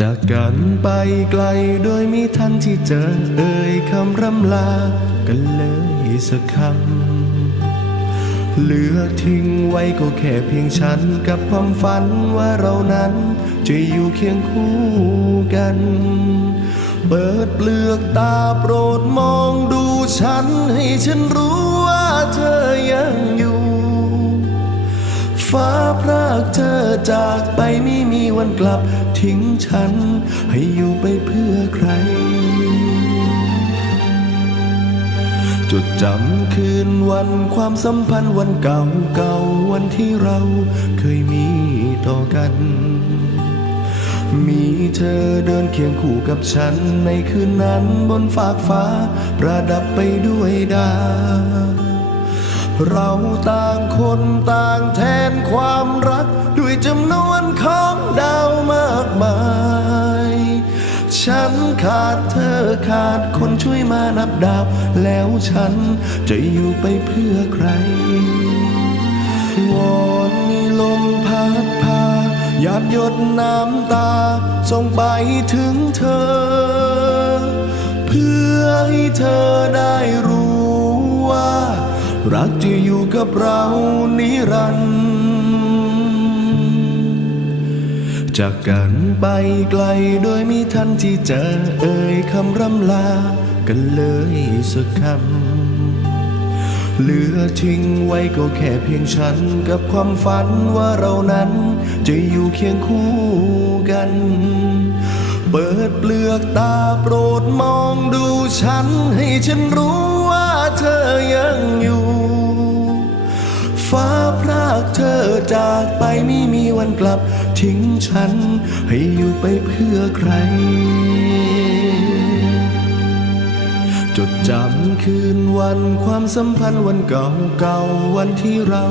จากกันไปไกลโดยไม่ทันที่เจอเอ่ยคำร่ำลา กันเลยสักคำเหลือทิ้งไว้ก็แค่เพียงฉันกับความฝันว่าเรานั้น จะอยู่เคียงคู่กัน เปิดเปลือกตาโปรดมองดูฉัน ให้ฉันรู้ว่าเธอยังอยู่ ฟ้าพ จากไปไม่มีวันกลับ ทิ้งฉัน ให้อยู่ไปเพื่อใคร จดจำคืนวันความสัมพันธ์วันเก่าเก่าๆวันที่เราเคยมีต่อกัน มีเธอเดินเคียงคู่กับฉันในคืนนั้นบนฟากฟ้า ประดับไปด้วยดาวเราต่างคนต่างแทนความ ฉันขาดเธอขาดคนช่วยมานับดาว แล้วฉันจะอยู่ไปเพื่อใคร วอนมีลมพัดพาหยาดหยดน้ำตา ส่งไปถึงเธอ เพื่อให้เธอได้รู้ว่า รักจะอยู่กับเรานิรันดร์ จากกันไปไกลโดยม่ทันที่เจอเอ่ยคำร่ำลา กันเลยสักคำ เหลือทิ้งไว้ก็แค่เพียงฉันกับความฝันว่าเรานั้นจะอยู่เคียงคู่กัน เปิดเปลือกตาโปรดมองดูฉัน ให้ฉันรู้ว่าเธอยังอยู่ ฟ้าพรากเธอจากไปไม่มีวันกลับ ทิ้งฉัน ให้อยู่ไปเพื่อใคร จดจำคืนวันความสัมพันธ์วันเก่าเก่าๆวันที่เรา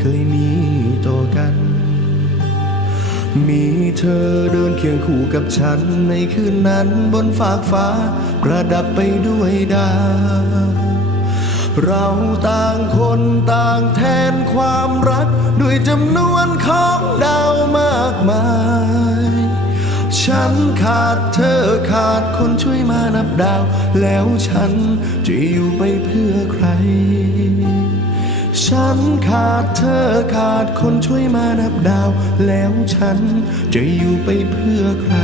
เคยมีต่อกัน มีเธอเดินเคียงคู่กับฉันในคืนนั้นบนฟากฟ้า ประดับไปด้วยดาวเราต่างคนต่างแทนความรัก ด้วยจำนวนของดา ฉันขาดเธอขาดคนช่วยมานับดาว แล้วฉันจะอยู่ไปเพื่อใคร ฉันขาดเธอขาดคนช่วยมานับดาว แล้วฉันจะอยู่ไปเพื่อใคร